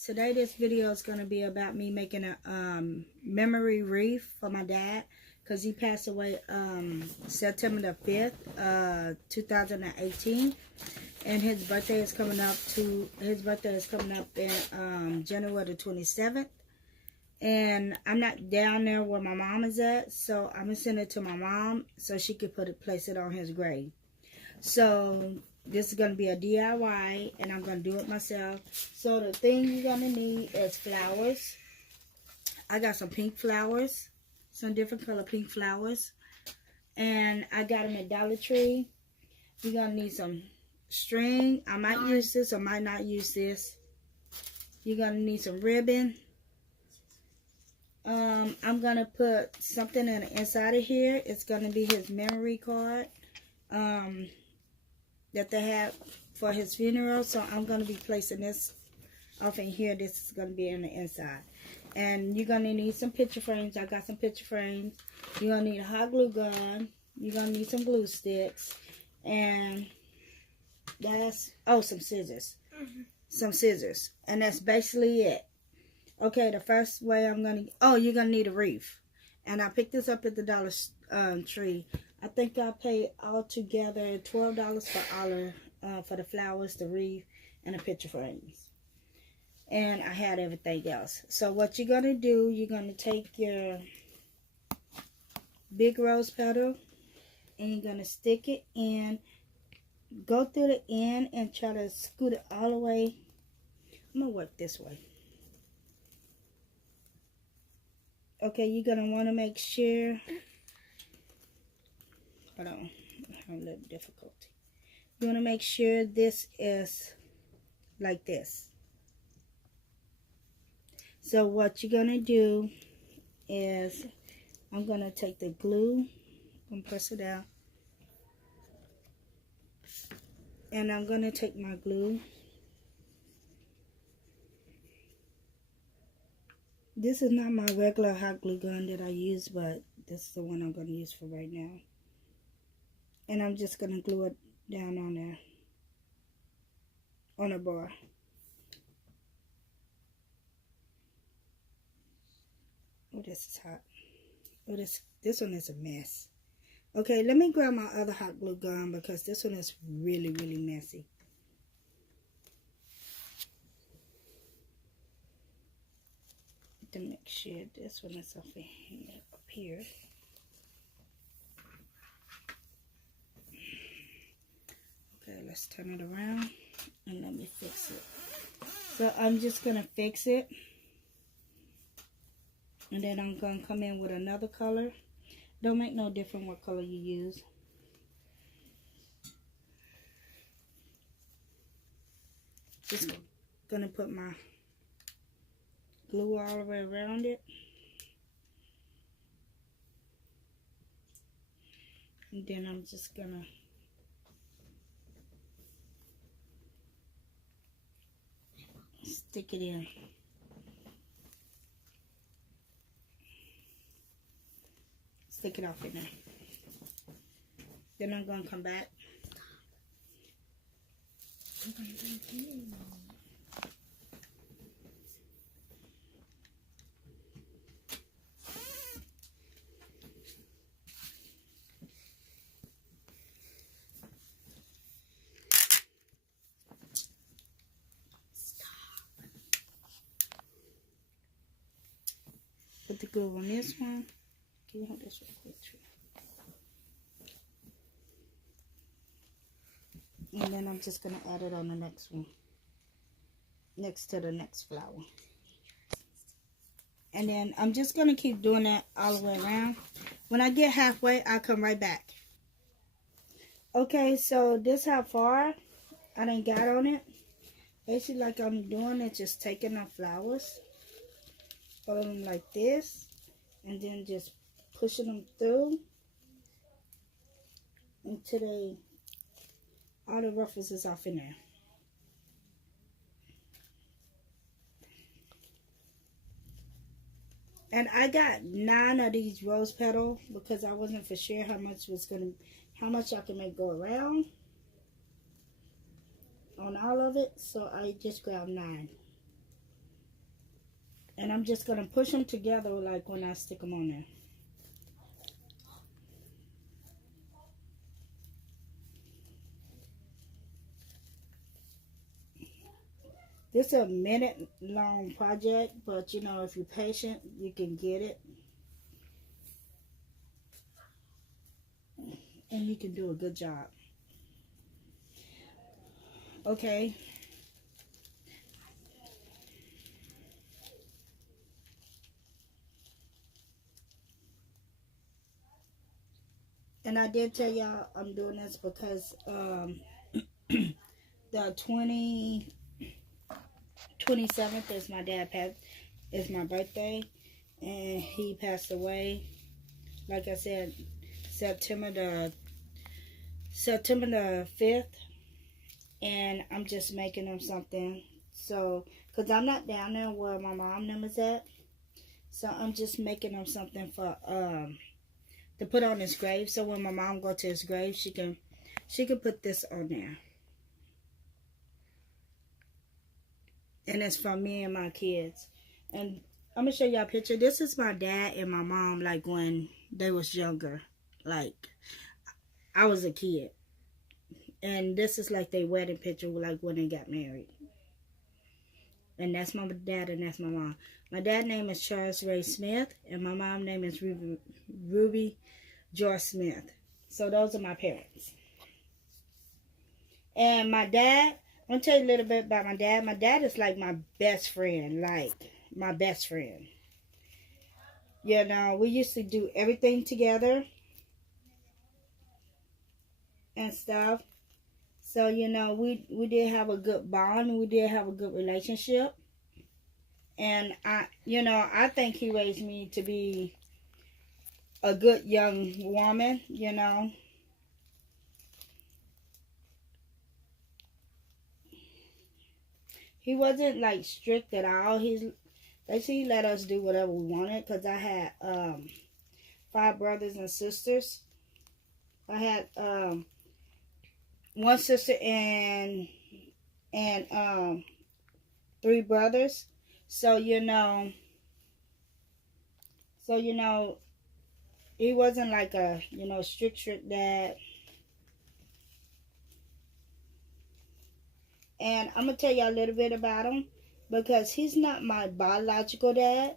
guys, today this video is going to be about me making a memory wreath for my dad, because he passed away September the 5th 2018, and his birthday is coming up in January the 27th. And I'm not down there where my mom is at, so I'm gonna send it to my mom so she could place it on his grave. So this is going to be a DIY, and I'm going to do it myself. So the thing you're going to need is flowers. I got some pink flowers, some different color pink flowers, and I got them at Dollar Tree. You're going to need some string. I might use this or might not use this. You're going to need some ribbon. I'm going to put something in the inside of here. It's going to be his memory card that they have for his funeral. So I'm going to be placing this off in here. This is going to be in the inside. And you're going to need some picture frames. I got some picture frames. You're going to need a hot glue gun. You're going to need some glue sticks. And that's, some scissors. Some scissors. And that's basically it. Okay, the first way you're going to need a wreath. And I picked this up at the Dollar Tree. I think I paid all together $12 for the flowers, the wreath, and the picture frames. And I had everything else. So what you're going to do, you're going to take your big rose petal and you're going to stick it in. Go through the end and try to scoot it all the way. I'm going to work this way. Okay, you're going to want to make sure. Hold on, I have a little difficulty. You want to make sure this is like this. So what you're going to do is, I'm going to take the glue and press it down. And I'm going to take my glue. This is not my regular hot glue gun that I use, but this is the one I'm going to use for right now. And I'm just going to glue it down on there, on a bar. Oh, this is hot. Oh, this one is a mess. Okay, let me grab my other hot glue gun because this one is really, really messy. To make sure this one is up here. Okay, let's turn it around and let me fix it. So I'm just gonna fix it, and then I'm gonna come in with another color. Don't make no difference what color you use. Just gonna put my glue all the way around it. And then I'm just gonna stick it in. Stick it off in there. Then I'm gonna come back. Put the glue on this one. Can you hold this real quick, too? And then I'm just going to add it on the next one. Next to the next flower. And then I'm just going to keep doing that all the way around. When I get halfway, I'll come right back. Okay, so this how far I done got on it. Basically, like I'm doing it, just taking the flowers. Fold them like this. And then just pushing them through until all the ruffles is off in there. And I got 9 of these rose petals because I wasn't for sure how much I can make go around on all of it. So I just grabbed 9. And I'm just going to push them together like when I stick them on there. This is a minute long project, but you know, if you're patient, you can get it. And you can do a good job. Okay. And I did tell y'all I'm doing this because the 27th is my is my birthday, and he passed away. Like I said, September the 5th, and I'm just making him something. So, cause I'm not down there where my mom them is at, so I'm just making him something for to put on his grave. So when my mom go to his grave, she can put this on there. And it's from me and my kids. And I'm gonna show y'all a picture. This is my dad and my mom, like when they was younger. Like I was a kid. And this is like their wedding picture, like when they got married. And that's my dad and that's my mom. My dad's name is Charles Ray Smith, and my mom's name is Ruby George Smith. So those are my parents. And my dad, I'm going to tell you a little bit about my dad. My dad is like my best friend, like my best friend. You know, we used to do everything together and stuff. So, you know, we did have a good bond. We did have a good relationship. And I think he raised me to be a good young woman, you know. He wasn't like strict at all. He let us do whatever we wanted, because I had 5 brothers and sisters. I had one sister and 3 brothers. So you know, he wasn't like a strict dad. And I'm gonna tell y'all a little bit about him, because he's not my biological dad.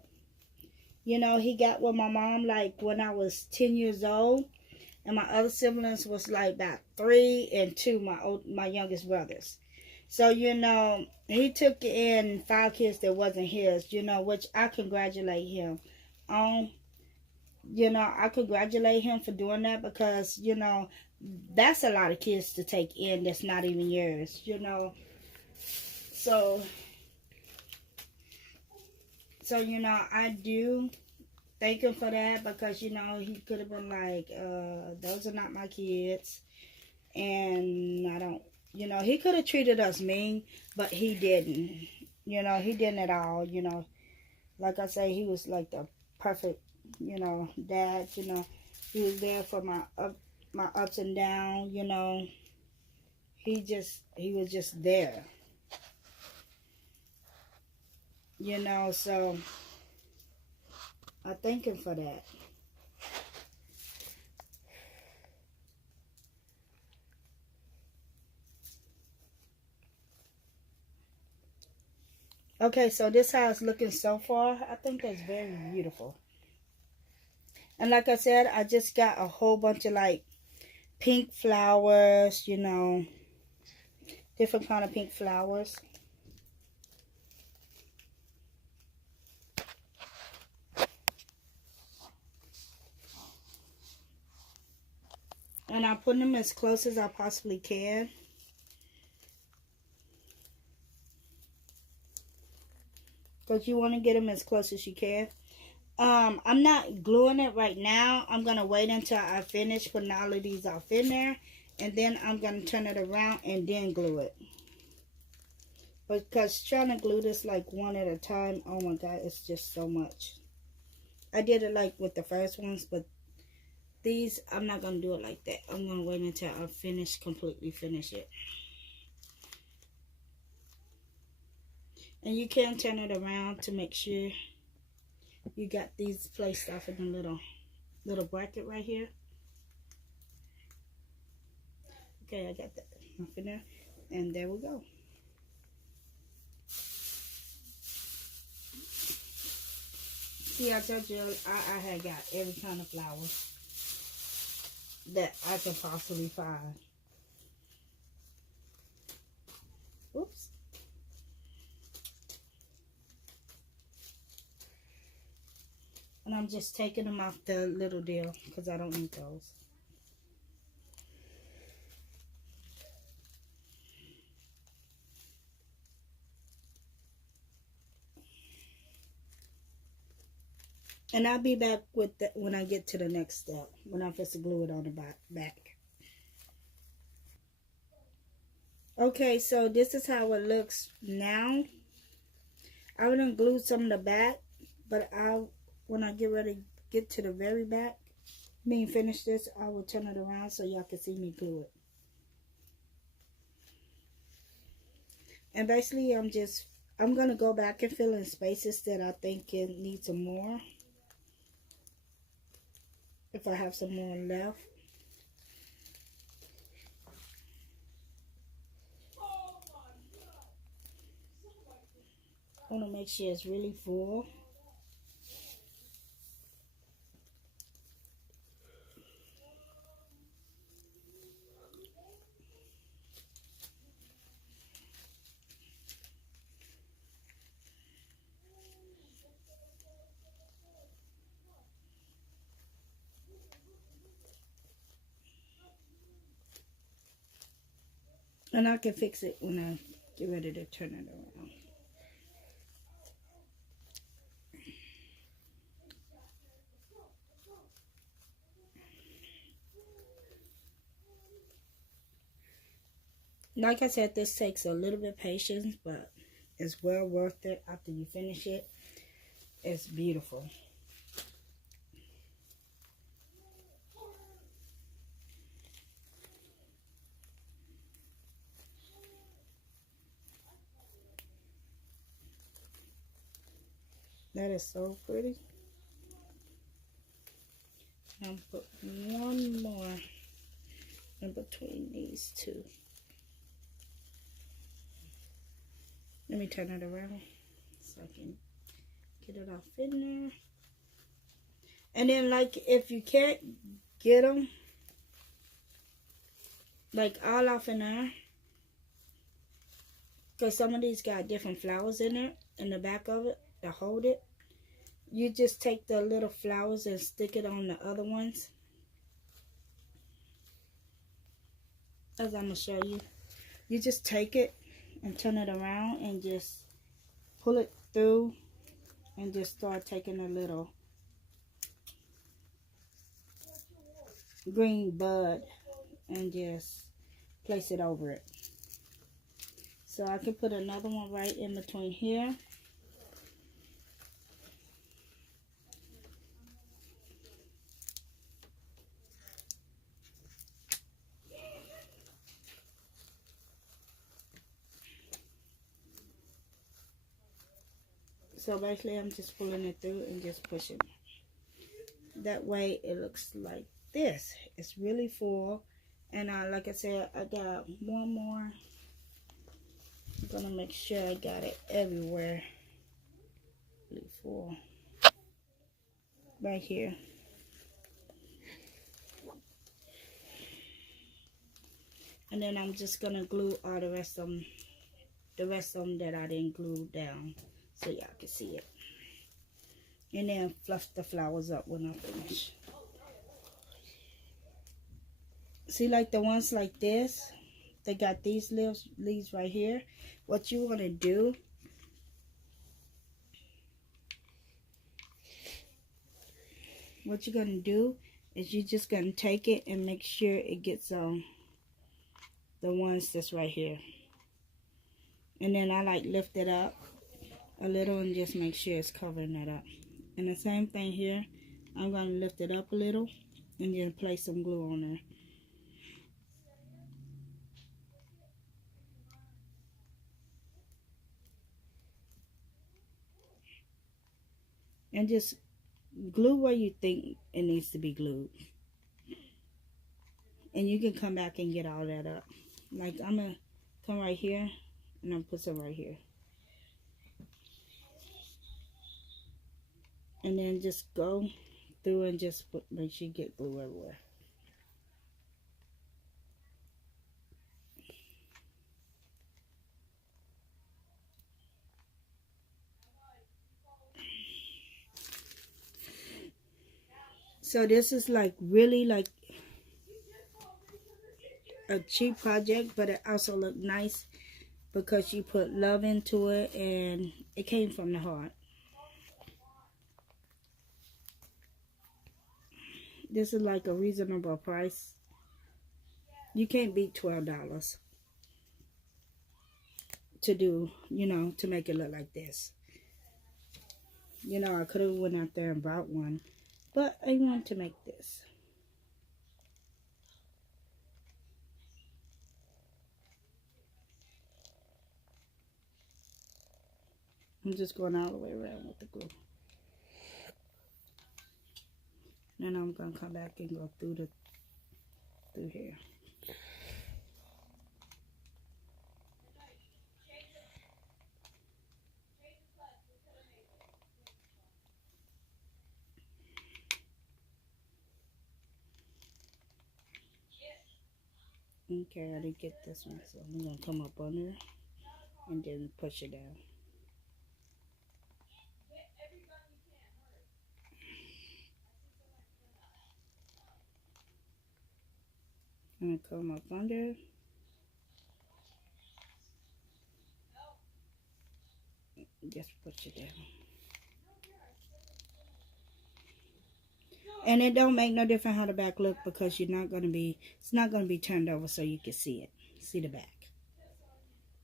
You know, he got with my mom like when I was 10 years old. And my other siblings was like about 3 and 2, my youngest brothers. So, you know, he took in 5 kids that wasn't his, you know, which I congratulate him on. You know, I congratulate him for doing that, because, you know, that's a lot of kids to take in that's not even yours, you know. So you know, I do thank him for that, because, you know, he could have been like, those are not my kids. And I don't, you know, he could have treated us mean, but he didn't. You know, he didn't at all, you know. Like I say, he was like the perfect, you know, dad, you know. He was there for my ups and downs, you know. He was just there. You know, so I thank him for that. Okay, so this how it's looking so far. I think that's very beautiful. And like I said, I just got a whole bunch of like pink flowers, you know, different kind of pink flowers. And I'm putting them as close as I possibly can. Because you want to get them as close as you can. I'm not gluing it right now. I'm going to wait until I finish putting all of these off in there. And then I'm going to turn it around and then glue it. Because trying to glue this like one at a time, oh my God, it's just so much. I did it like with the first ones, but these, I'm not going to do it like that. I'm going to wait until I completely finish it. And you can turn it around to make sure you got these placed off in the little bracket right here. Okay, I got that off in there, and there we go. See, I told you I had got every kind of flower that I could possibly find. Oops. And I'm just taking them off the little deal because I don't need those. And I'll be back with that when I get to the next step, when I'm supposed to glue it on the back. Okay, so this is how it looks now. I wouldn't glue some of the back, but when I get ready to get to the very back, finish this, I will turn it around so y'all can see me glue it. And basically, I'm going to go back and fill in spaces that I think it needs some more. If I have some more left. I want to make sure it's really full. And I can fix it when I get ready to turn it around. Like I said, this takes a little bit of patience, but it's well worth it after you finish it. It's beautiful. That is so pretty. I'll put one more in between these two. Let me turn it around so I can get it off in there. And then, like, if you can't get them, like, all off in there, because some of these got different flowers in there, in the back of it, to hold it. You just take the little flowers and stick it on the other ones. As I'm going to show you. You just take it and turn it around and just pull it through and just start taking a little green bud and just place it over it. So I can put another one right in between here. So basically I'm just pulling it through and just pushing. That way it looks like this. It's really full. And like I said, I got one more. I'm gonna make sure I got it everywhere. Really full. Right here. And then I'm just gonna glue all the rest of them that I didn't glue down so y'all can see it. And then fluff the flowers up when I finish. See, like the ones like this, they got these leaves right here. What you want to do, is you're just going to take it and make sure it gets on the ones that's right here. And then I like lift it up a little and just make sure it's covering that up. And the same thing here, I'm going to lift it up a little and then place some glue on there. And just glue where you think it needs to be glued. And you can come back and get all that up. Like, I'm going to come right here, and I'm going to put some right here. And then just go through and just make sure you get glue everywhere. So this is like really like a cheap project, but it also looked nice because you put love into it and it came from the heart. This is like a reasonable price. You can't beat $12 to do, you know, to make it look like this. You know, I could have went out there and bought one, but I want to make this. I'm just going all the way around with the glue. Then I'm going to come back and go through here. Okay, I didn't get this one, so I'm going to come up on there and then push it down. I'm going to come up under. Just push it down. And it don't make no difference how the back look because it's not going to be turned over so you can see it. See the back.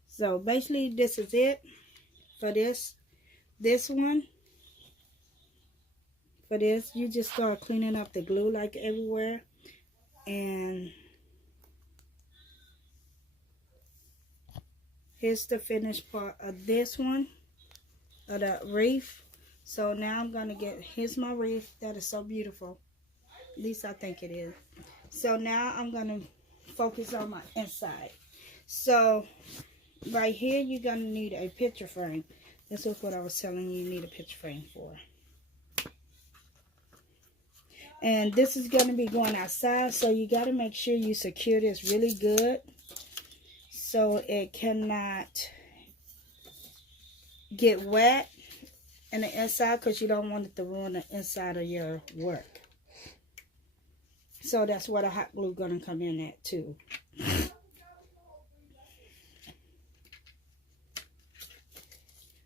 So basically this is it for this one. For this, you just start cleaning up the glue like everywhere. And here's the finished part of this one, of the reef. So now I'm going to here's my reef. That is so beautiful. At least I think it is. So now I'm going to focus on my inside. So right here, you're going to need a picture frame. This is what I was telling you need a picture frame for. And this is going to be going outside. So you got to make sure you secure this really good. So it cannot get wet in the inside because you don't want it to ruin the inside of your work. So that's where the hot glue going to come in at too.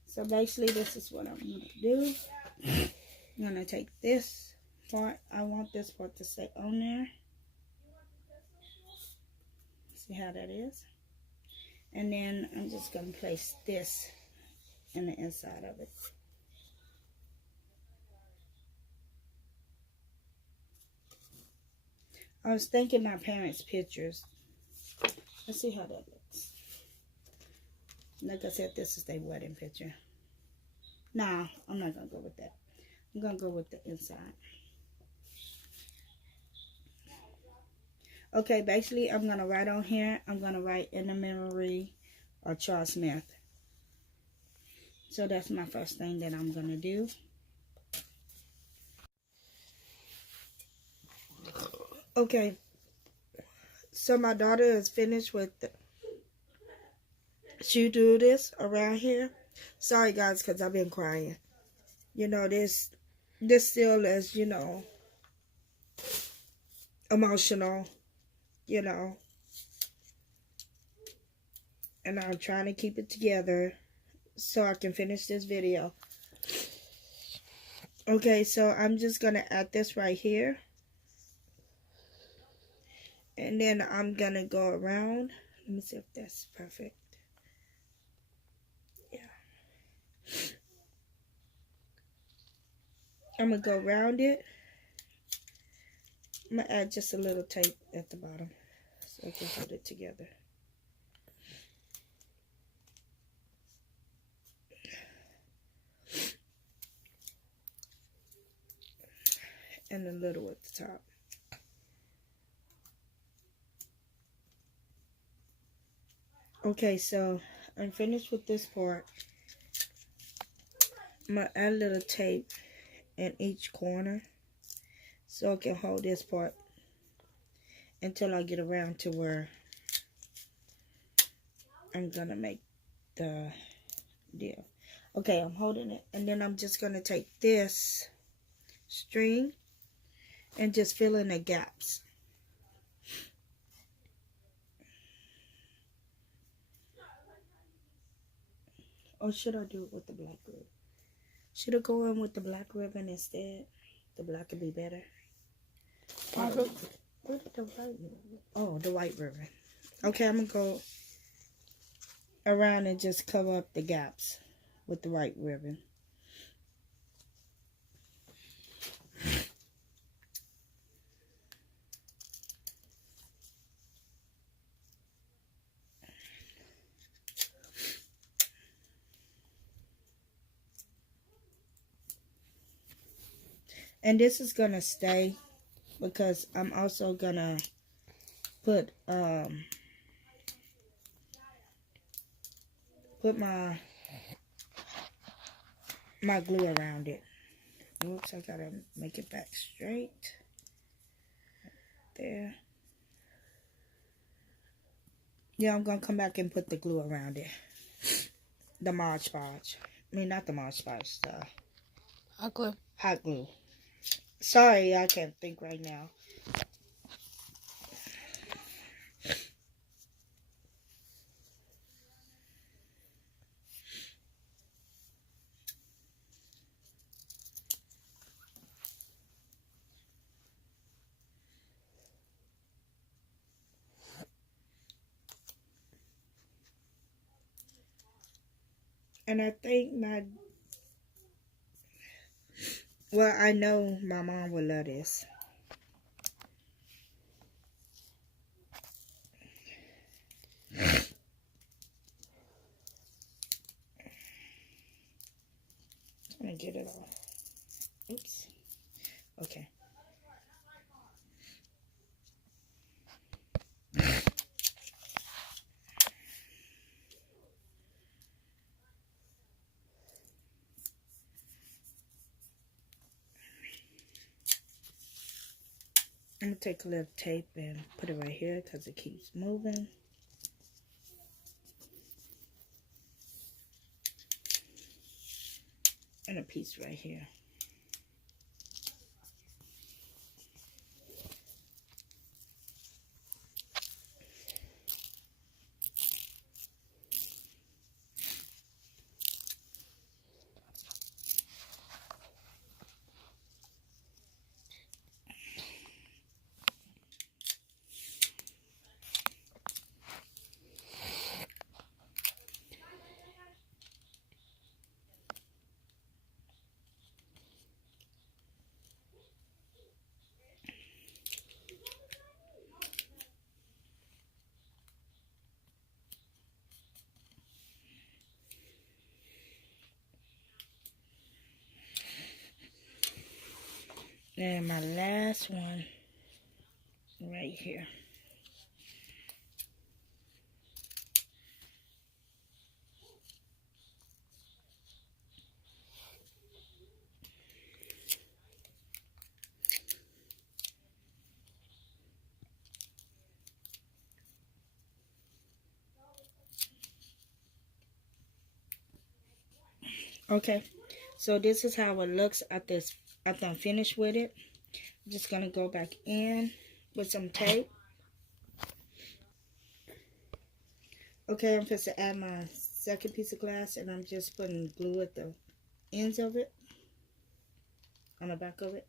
So basically this is what I'm going to do. I'm going to take this part. I want this part to stay on there. See how that is? And then I'm just going to place this in the inside of it. I was thinking my parents' pictures. Let's see how that looks. Like I said, this is their wedding picture. Nah, I'm not going to go with that. I'm going to go with the inside. Okay, basically, I'm going to write on here. I'm going to write in the memory of Charles Smith. So that's my first thing that I'm going to do. Okay, so my daughter is finished with she do this around here. Sorry guys, because I've been crying. You know, this still is, you know, emotional, you know. And I'm trying to keep it together so I can finish this video. Okay, so I'm just going to add this right here. And then I'm going to go around. Let me see if that's perfect. Yeah. I'm going to go around it. I'm going to add just a little tape at the bottom so I can hold it together. and a little at the top. Okay, so I'm finished with this part. I'm going to add a little tape in each corner so I can hold this part until I get around to where I'm going to make the deal. Okay, I'm holding it, and then I'm just going to take this string and just fill in the gaps. Or should I do it with the black ribbon? Should I go in with the black ribbon instead? The black would be better. Where did the white ribbon? Oh, the white ribbon. Okay, I'm going to go around and just cover up the gaps with the white ribbon. And this is going to stay because I'm also going to put my glue around it. Oops, I got to make it back straight. There. Yeah, I'm going to come back and put the glue around it. The Mod Podge. I mean, not the Mod Podge. Hot glue. Hot glue. Sorry, I can't think right now. And I think well, I know my mom would love this. I'm gonna get it off. Oops. Okay. I'm going to take a little tape and put it right here because it keeps moving. And a piece right here. And my last one right here. Okay, so this is how it looks after I'm finished with it. I'm just gonna go back in with some tape. Okay, I'm supposed to add my second piece of glass, and I'm just putting glue at the ends of it, on the back of it.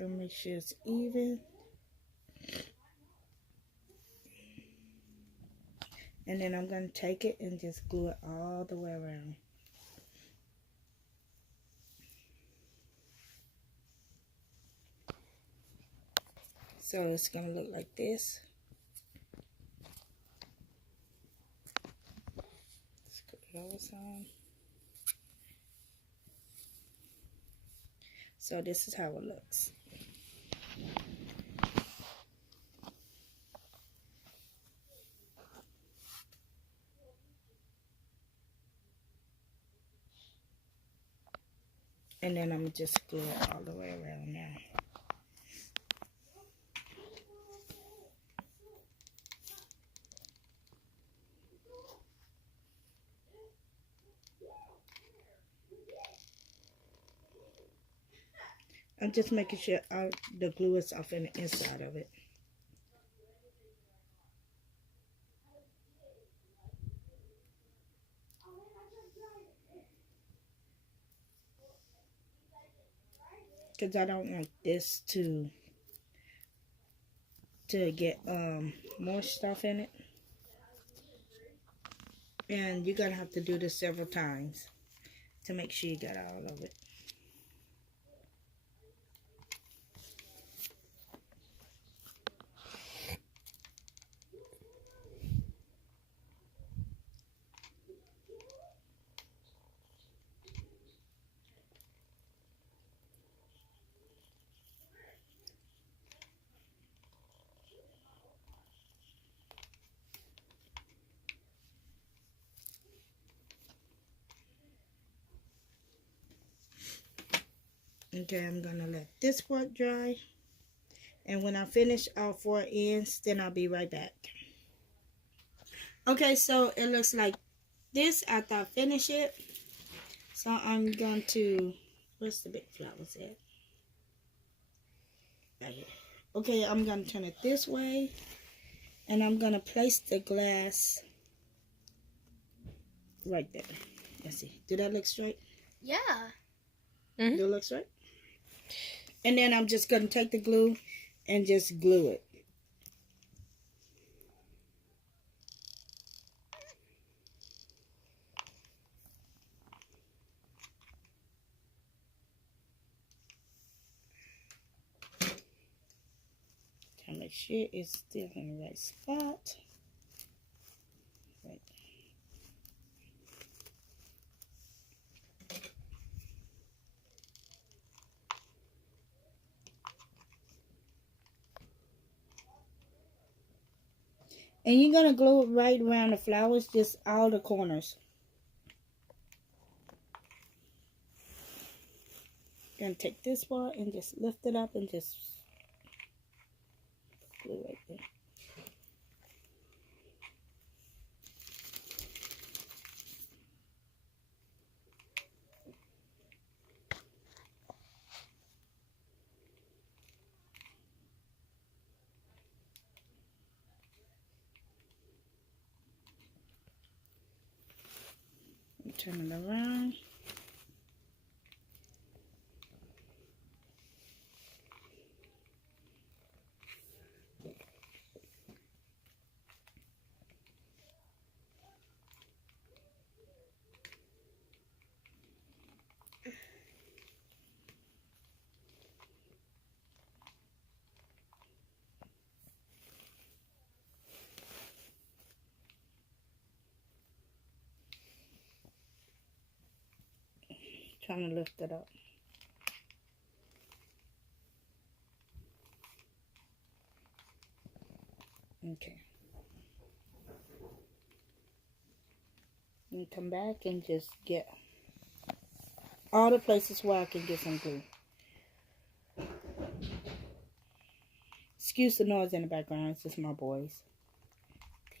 And make sure it's even. And then I'm going to take it and just glue it all the way around. So it's going to look like this. flowers on. So this is how it looks. And then I'm just glue it all the way around now. I'm just making sure the glue is off in the inside of it. Because I don't want this to get more stuff in it. And you're going to have to do this several times to make sure you get all of it. Okay, I'm going to let this part dry. And when I finish all 4 ends, then I'll be right back. Okay, so it looks like this after I finish it. So I'm going to, where's the big flowers at? Right here. Okay, I'm going to turn it this way. And I'm going to place the glass right there. Let's see. Did that look straight? Yeah. Do it look straight? And then I'm just going to take the glue and just glue it. Try to make sure it's still in the right spot. Right. And you're going to glue it right around the flowers, just all the corners. Going to take this part and just lift it up and just glue right there. Turn it around. Trying to lift it up. Okay. And come back and just get all the places where I can get some glue. Excuse the noise in the background, it's just my boys.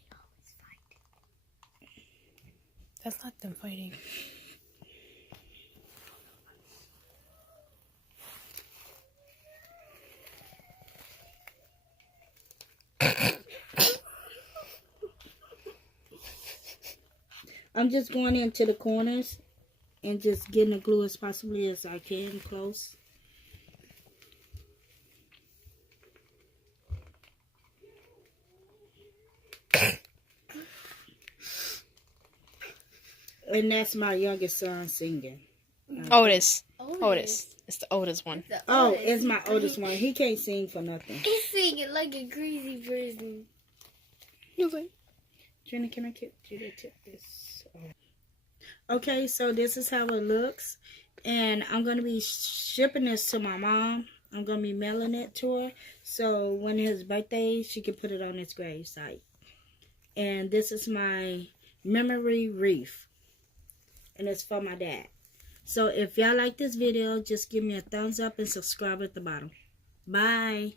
They always fight. That's not them fighting. I'm just going into the corners and just getting the glue as possibly as I can close. And that's my youngest son singing. Otis. Otis. It's the oldest one. Oh, it's my oldest one. He can't sing for nothing. He's singing like a crazy person. He was like, Jenny, can I get you to tip this? Okay, so this is how it looks. And I'm going to be shipping this to my mom. I'm going to be mailing it to her. So when his birthday, she can put it on his gravesite. And this is my Memory Reef. And it's for my dad. So if y'all like this video, just give me a thumbs up and subscribe at the bottom. Bye.